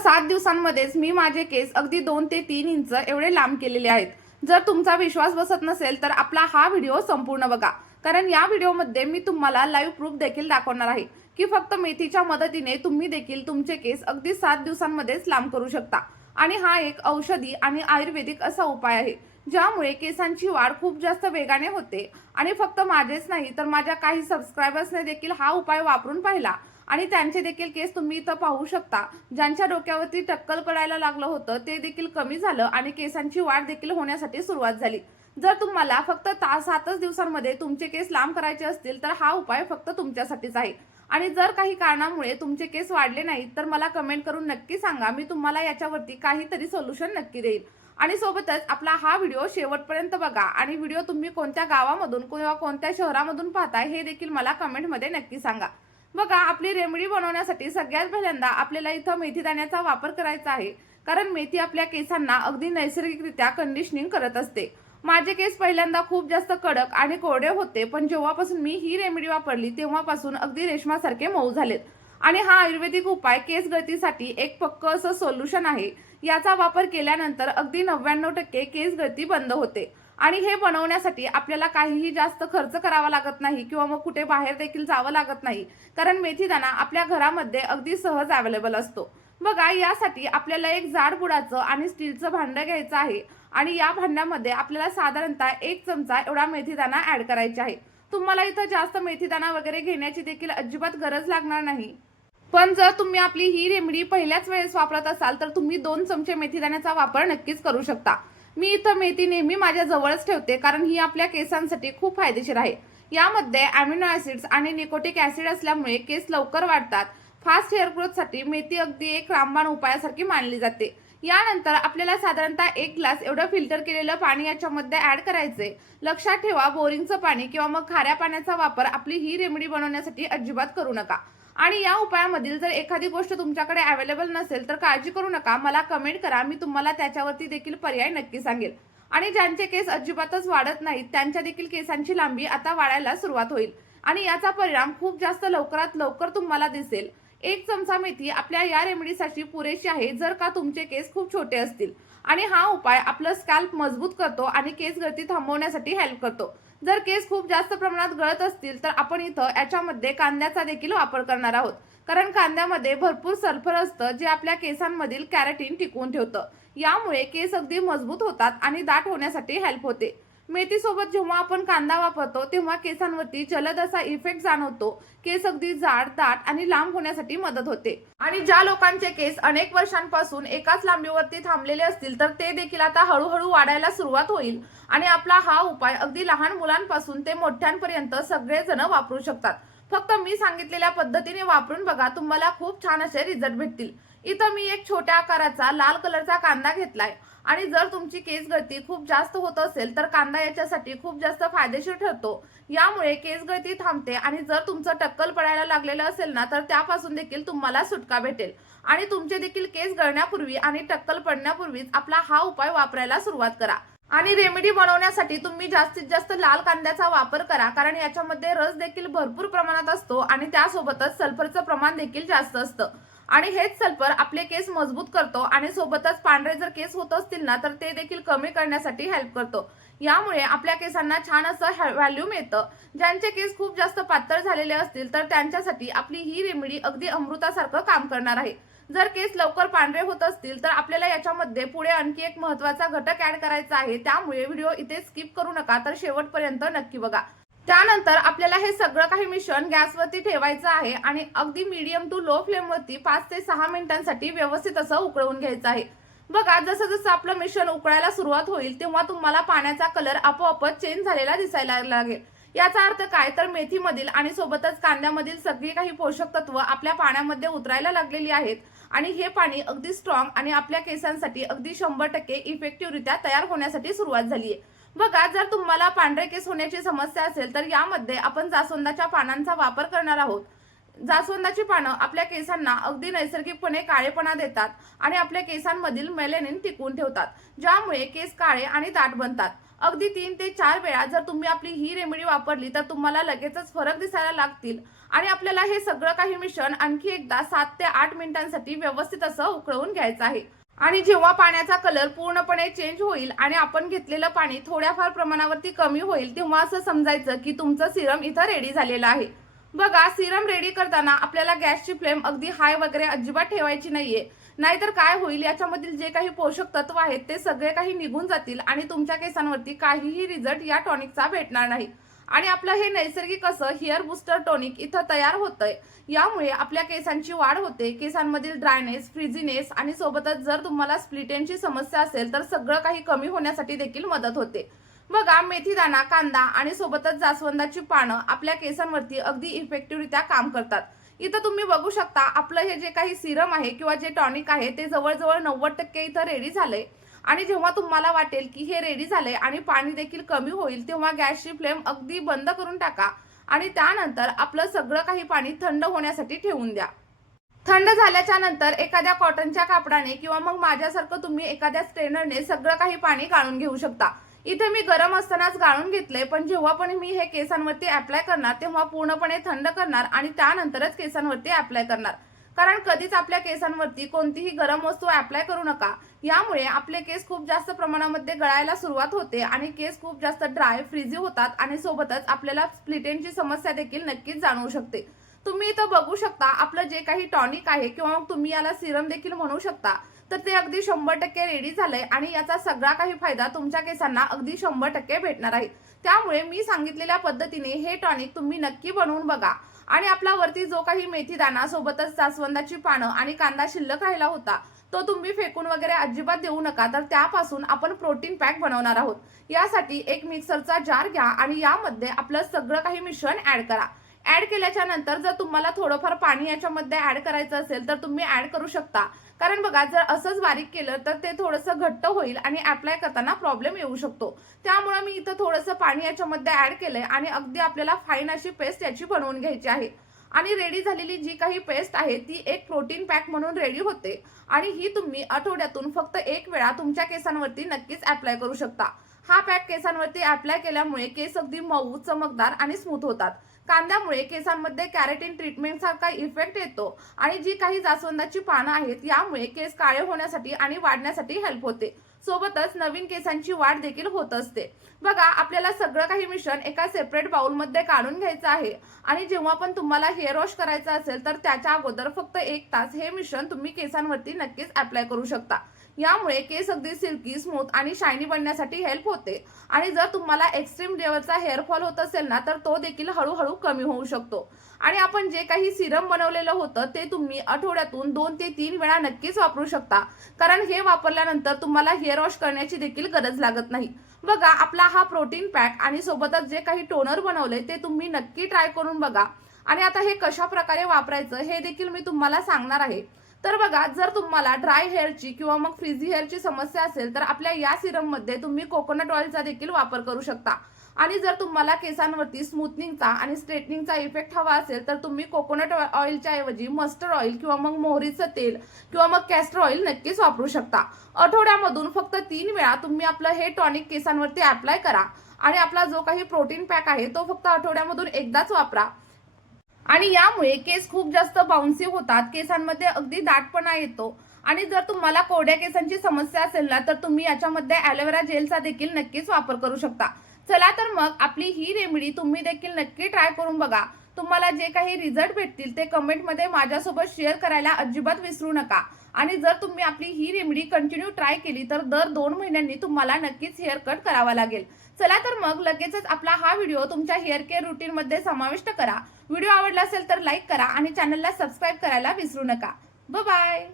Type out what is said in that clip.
7 दिवसांमध्येच मी माझे केस अगदी 2 ते 3 इंच एवढे लांब केलेले आहेत। जर तुमचा विश्वास बसत नसेल तर आपला हा व्हिडिओ संपूर्ण बघा, कारण या व्हिडिओमध्ये मी तुम्हाला लाईव्ह प्रूफ देखील दाखवणार आहे की फक्त मेथीच्या मदतीने तुम्ही देखील तुमचे केस अगदी 7 दिवसांमध्येच लांब करू शकता। आणि हा एक औषधी आणि आयुर्वेदिक असा उपाय आहे ज्यामुळे केसांची वाढ खूप जास्त वेगाने होते। आणि फक्त माझेच नाही तर माझ्या काही सबस्क्रायबर्सने देखील हा उपाय वापरून पाहिला आणि त्यांचे देखील केस तुम्ही इथं पाहू शकता। ज्यांच्या डोक्यावरती टक्कल पडायला लागलं होतं ते देखील कमी झालं आणि केसांची वाढ देखील होण्यासाठी सुरुवात झाली। जर तुम्हाला फक्त 7च दिवसांमध्ये तुमचे केस लांब करायचे असतील तर हा उपाय फक्त तुमच्यासाठीच आहे। आणि जर काही कारणामुळे तुमचे केस वाढले नाहीत तर मला कमेंट करून नक्की सांगा, मी तुम्हाला याच्यावरती काहीतरी सोल्युशन नक्की देईल। आणि सोबतच आपला हा व्हिडिओ शेवटपर्यंत बघा आणि व्हिडिओ तुम्ही कोणत्या गावामधून किंवा कोणत्या शहरामधून पाहताय हे देखील मला कमेंटमध्ये नक्की सांगा। बघा, आपली रेमेडी बनवण्यासाठी सगळ्यात पहिल्यांदा आपल्याला इथं मेथी दाण्याचा वापर करायचा आहे, कारण मेथी आपल्या केसांना अगदी नैसर्गिकरित्या कंडिशनिंग करत असते। माझे केस पहिल्यांदा खूप जास्त कडक आणि कोरडे होते, पण जेव्हापासून मी ही रेमेडी वापरली तेव्हापासून अगदी रेशमासारखे मऊ झालेत। आणि हा आयुर्वेदिक उपाय केस गळतीसाठी एक पक्क असं सोल्युशन आहे। याचा वापर केल्यानंतर अगदी 99% केस गळती बंद होते। आणि हे बनवण्यासाठी आपल्याला काहीही जास्त खर्च करावा लागत नाही किंवा मग कुठे बाहेर देखील जावं लागत नाही, कारण मेथी दाणा आपल्या घरामध्ये अगदी सहज अवेलेबल असतो। बघा, यासाठी आपल्याला एक जाड बुडाचं आणि स्टीलचं भांडं घ्यायचं आहे आणि या भांड्यामध्ये आपल्याला साधारणतः 1 चमचा एवढा मेथी दाणा ऍड करायचा आहे। तुम्हाला इथं जास्त मेथी दाणा वगैरे घेण्याची देखील अजिबात गरज लागणार नाही। पण जर तुम्ही आपली ही रेमेडी पहिल्याच वेळेस वापरत असाल तर तुम्ही 2 चमचे मेथीदाण्याचा वापर नक्कीच करू शकता। मी इथं मेथी नेहमी माझ्या जवळच ठेवते, कारण ही आपल्या केसांसाठी खूप फायदेशीर आहे। यामध्ये अॅमिनो ऍसिड्स आणि निकोटिक ऍसिड असल्यामुळे केस लवकर वाढतात। फास्ट हेअर ग्रोथसाठी मेथी अगदी एक रामबाण उपायासारखी मानली जाते। यानंतर आपल्याला साधारणतः 1 ग्लास एवढं फिल्टर केलेलं पाणी याच्यामध्ये ऍड करायचे। लक्षात ठेवा, बोरिंगचं पाणी किंवा मग खाऱ्या पाण्याचा वापर आपली ही रेमेडी बनवण्यासाठी अजिबात करू नका। आणि या उपायामधील जर एखादी गोष्ट तुमच्याकडे अवेलेबल नसेल तर काळजी करू नका, मला कमेंट करा, मी तुम्हाला त्याच्यावरती देखील पर्याय नक्की सांगेल। आणि ज्यांचे केस अजिबातच वाढत नाहीत त्यांच्या देखील केसांची लांबी आता वाढायला सुरुवात होईल आणि याचा परिणाम खूप जास्त लवकरात लवकर तुम्हाला दिसेल। 1 चमचा मेथी आपल्या या रेमेडीसाठी पुरेशी आहे जर का तुमचे केस खूप छोटे असतील। आणि हा उपाय आपलं स्कॅल्प मजबूत करतो आणि केस गळती थांबवण्यासाठी हेल्प करतो। जर केस खूप जास्त प्रमाणात गळत असतील तर आपण इथं याच्यामध्ये कांद्याचा देखील वापर करणार आहोत, कारण कांद्यामध्ये भरपूर सल्फर असतं जे आपल्या केसांमधील कॅराटीन टिकवून ठेवतं। यामुळे केस अगदी मजबूत होतात आणि दाट होण्यासाठी हेल्प होते। मेथी सोबत जेव्हा आपण कांदा वापरतो तेव्हा केसांवरती जलद असा इफेक्ट जाणवतो। केस अगदी जाड, दाट आणि लांब होण्यासाठी मदत होते। आणि ज्या लोकांचे केस अनेक वर्षांपासून एकाच लांबीवरती थांबलेले असतील तर ते देखील आता हळूहळू वाढायला सुरुवात होईल। आणि आपला हा उपाय अगदी लहान मुलांपासून ते मोठ्यांपर्यंत सगळेजण वापरू शकतात। फक्त मी सांगितलेल्या पद्धतीने वापरून बघा, तुम्हाला खूप छान असे रिझल्ट भेटतील। इथं मी एक छोट्या आकाराचा लाल कलरचा कांदा घेतलाय। आणि जर तुमची केस गळती खूप जास्त होत असेल तर कांदा याच्यासाठी खूप जास्त फायदेशीर ठरतो। यामुळे केस गळती थांबते आणि जर तुमचं टक्कल पडायला लागलेलं असेल ना तर त्यापासून देखील तुम्हाला सुटका भेटेल। आणि तुमचे देखील केस गळण्यापूर्वी आणि टक्कल पडण्यापूर्वीच आपला हा उपाय वापरायला सुरुवात करा। आणि रेमेडी बनवण्यासाठी तुम्ही जास्तीत जास्त लाल कांद्याचा वापर करा, कारण याच्यामध्ये रस देखील भरपूर प्रमाणात असतो आणि त्यासोबतच सल्फरचं प्रमाण देखील जास्त असतं। आणि हेच सल्फर आपले केस मजबूत करतो आणि सोबतच पांढरे जर केस होत असतील ना तर ते देखील कमी करण्यासाठी हेल्प करतो। यामुळे आपल्या केसांना छान असं व्हॉल्यूम येतं। ज्यांचे केस खूप जास्त पातळ झालेले असतील तर त्यांच्यासाठी आपली ही रेमेडी अगदी अमृतासारखं काम करणार आहे। जर केस लवकर पांढरे होत असतील तर आपल्याला याच्यामध्ये पुढे आणखी एक महत्त्वाचा घटक ऍड करायचा आहे, त्यामुळे व्हिडिओ इथे स्किप करू नका, तर शेवटपर्यंत नक्की बघा। त्यानंतर आपल्याला हे सगळं काही मिश्रण गॅसवरती ठेवायचं आहे आणि अगदी मीडियम टू लो फ्लेमवरती 5 ते 6 मिनिटांसाठी व्यवस्थित असं उकळवून घ्यायचं आहे। बघा, जसं जसं आपलं मिश्रण उकळायला सुरुवात होईल तेव्हा तुम्हाला पाण्याचा कलर आपोआपच चेंज झालेला दिसायला लागेल। याचा अर्थ काय तर मेथीमधील आणि सोबतच कांद्यामधील सगळी काही पोषक तत्व आपल्या पाण्यामध्ये उतरायला लागलेली आहेत आणि हे पाणी अगदी स्ट्रॉंग आणि आपल्या केसांसाठी अगदी 100% इफेक्टिव्हरित्या तयार होण्यासाठी सुरुवात झाली आहे। बघा, जर तुम्हाला पांढरे केस होण्याची समस्या असेल तर यामध्ये आपण जास्वंदाच्या पानांचा वापर करणार आहोत। जास्वंदाची पानं आपल्या केसांना अगदी नैसर्गिकपणे काळेपणा देतात आणि आपल्या केसांमधील मेलॅनिन टिकवून ठेवतात, ज्यामुळे केस काळे आणि दाट बनतात. अगदी 3 ते 4 वेळा जर तुम्ही आपली ही रेमेडी वापरली तर तुम्हाला लगेचच फरक दिसायला लागतील. आणि आपल्याला हे सगळं काही मिश्रण आणखी एकदा 7 ते 8 मिनिटांसाठी व्यवस्थित असं उकळवून घ्यायचं आहे. आणि जेव्हा पाण्याचा कलर पूर्णपणे चेंज होईल आणि आपण घेतलेलं पाणी थोड्याफार प्रमाणावरती कमी होईल, तेव्हा असं समजायचं की तुमचं सिरम इथं रेडी झालेलं आहे. बघा, सिरम रेडी करताना आपल्याला गॅसची फ्लेम अगदी हाय वगैरे अजिबात ठेवायची नाहीये. नाहीतर काय होईल, याच्यामधील जे काही पोषक तत्व आहेत ते सगळे काही निघून जातील आणि तुमच्या केसांवरती काहीही रिझल्ट या टॉनिकचा भेटणार नाही. आणि आपलं हे नैसर्गिक असं हेअर बूस्टर टॉनिक इथं तयार होतंय. यामुळे आपल्या केसांची वाढ होते, केसांमधील ड्रायनेस, फ्रिझीनेस आणि सोबतच जर तुम्हाला स्प्लिट एंडची समस्या असेल तर सगळं काही कमी होण्यासाठी देखील मदत होते. बघा, मेथीदाणा, कांदा आणि सोबतच जास्वंदाची पानं आपल्या केसांवरती अगदी इफेक्टिव्हरित्या काम करतात. इथं तुम्ही बघू शकता आपलं हे जे काही सिरम आहे किंवा जे टॉनिक आहे ते जवळजवळ 90% इथं रेडी झालंय. आणि जेव्हा तुम्हाला वाटेल की हे रेडी झालंय आणि पाणी देखील कमी होईल, तेव्हा गॅसची फ्लेम अगदी बंद करून टाका आणि त्यानंतर आपलं सगळं काही पाणी थंड होण्यासाठी ठेवून द्या. थंड झाल्याच्या नंतर एखाद्या कॉटनच्या कापडाने किंवा मग माझ्यासारखं तुम्ही एखाद्या स्ट्रेनरने सगळं काही पाणी गाळून घेऊ शकता. इथे मी गरम असतानाच गाळून घेतलंय, पण जेव्हा पण मी हे केसांवरती अप्लाय करणार तेव्हा पूर्णपणे थंड करणार आणि त्यानंतरच केसांवरती अप्लाय करणार. कारण कधीच आपल्या केसांवरती कोणतीही गरम वस्तू अप्लाय करू नका. यामुळे आपले केस खूप जास्त प्रमाणामध्ये गळायला सुरुवात होते आणि केस खूप जास्त ड्राय, फ्रीजी होतात आणि सोबतच आपल्याला स्प्लिट एंडची समस्या देखील नक्कीच जाणवू शकते. तुम्ही इथं बघू शकता आपलं जे काही टॉनिक आहे किंवा मग तुम्ही याला सिरम देखील म्हणू शकता, तर ते अगदी 100% रेडी झालंय आणि याचा सगळा काही फायदा तुमच्या केसांना अगदी 100% भेटणार आहे. त्यामुळे मी सांगितलेल्या पद्धतीने हे टॉनिक तुम्ही नक्की बनवून बघा. आणि आपला वरती जो काही मेथीदाणा, सोबतच जास्वंदाची पानं आणि कांदा शिल्लक राहिला होता तो तुम्ही फेकून वगैरे अजिबात देऊ नका. तर त्यापासून आपण प्रोटीन पॅक बनवणार आहोत. यासाठी एक मिक्सरचा जार घ्या आणि यामध्ये आपलं सगळं काही मिश्रण ऍड करा. ऍड केल्याच्या नंतर जर तुम्हाला थोडंफार पाणी याच्यामध्ये ऍड करायचं असेल तर तुम्ही ऍड करू शकता. कारण बघा, जर असंच बारीक केलं तर ते थोडंसं घट्ट होईल आणि अप्लाय करताना प्रॉब्लेम येऊ शकतो. त्यामुळे मी इथं थोडंसं पाणी याच्यामध्ये ऍड केलंय आणि अगदी आपल्याला फाईन अशी पेस्ट याची बनवून घ्यायची आहे. आणि रेडी झालेली जी काही पेस्ट आहे ती एक प्रोटीन पॅक म्हणून रेडी होते आणि ही तुम्ही आठवड्यातून फक्त 1 वेळा तुमच्या केसांवरती नक्कीच अप्लाय करू शकता. हा पॅक केसांवरती अप्लाय केल्यामुळे केस अगदी मऊ, चमकदार आणि स्मूथ होतात. कांद्यामुळे केसांमध्ये कॅरेटिन ट्रीटमेंट सारखा इफेक्ट येतो आणि जी काही जास्वंदाची पानं आहेत यामुळे केस काळे होण्यासाठी आणि वाढण्यासाठी हेल्प होते. सोबतच नवीन केसांची वाढ देखील होत असते. बघा, आपल्याला सगळं काही मिश्रण एका सेपरेट बाउलमध्ये काढून घ्यायचं आहे आणि जेव्हा पण तुम्हाला हेअर वॉश करायचं असेल तर त्याच्या अगोदर फक्त 1 तास हे मिश्रण तुम्ही केसांवरती नक्कीच अप्लाय करू शकता. यामुळे केस अगदी सिल्की, स्मूथ आणि शायनी बनण्यासाठी हेल्प होते. आणि जर तुम्हाला एक्स्ट्रीम लेवलचा हेअरफॉल होत असेल ना तर तो देखील हळूहळू कमी होऊ शकतो. आणि आपण जे काही सिरम बनवलेलं होतं ते तुम्ही आठवड्यातून 2 ते 3 वेळा नक्कीच वापरू शकता. कारण हे वापरल्यानंतर तुम्हाला हेअर वॉश करण्याची देखील गरज लागत नाही. बघा, आपला हा प्रोटीन पॅक आणि सोबतच जे काही टोनर बनवले ते तुम्ही नक्की ट्राय करून बघा. आणि आता हे कशा प्रकारे वापरायचं हे देखील मी तुम्हाला सांगणार आहे. तर बघा, जर तुम्हाला ड्राय हेअरची किंवा मग फ्रीझी हेअरची समस्या असेल तर आपल्या या सिरम मध्ये तुम्ही कोकोनट ऑइलचा देखील वापर करू शकता. आणि जर तुम्हाला केसांवरती स्मूथनिंगचा आणि स्ट्रेटनिंगचा इफेक्ट हवा असेल तर तुम्ही कोकोनट ऑइलच्या ऐवजी मस्टर्ड ऑइल किंवा मग मोहरीचं तेल किंवा मग कॅस्टर ऑइल नक्कीच वापरू शकता. आठवड्यामधून फक्त 3 वेळा तुम्ही आपलं हे टॉनिक केसांवरती अप्लाय करा आणि आपला जो काही प्रोटीन पॅक आहे तो फक्त आठवड्यामधून एकदाच वापरा. आणि यामुळे केस खूप जास्त बाउन्सी होतात, केसांमध्ये अगदी दाटपणा येतो. आणि जर तुम्हाला कोरड्या केसांची समस्या असेल ना तर तुम्ही याच्यामध्ये ॲलोवेरा जेलचा देखील नक्कीच वापर करू शकता. चला तर मग आपली ही रेमेडी तुम्ही देखील नक्की ट्राय करून बघा. तुम्हाला जे काही रिझल्ट भेटतील ते कमेंटमध्ये माझ्यासोबत शेअर करायला अजिबात विसरू नका. आणि जर तुम्ही आपली ही रेमेडी कंटिन्यू ट्राय केली तर दर 2 महिन्यांनी तुम्हाला नक्कीच हेअर कट करावा लागेल. चला तर मग लगेचच आपला हा व्हिडिओ तुमच्या हेअर केअर रुटीन मध्ये समाविष्ट करा. व्हिडिओ आवडला असेल तर लाईक करा आणि चॅनलला सबस्क्राईब करायला विसरू नका. Bye bye.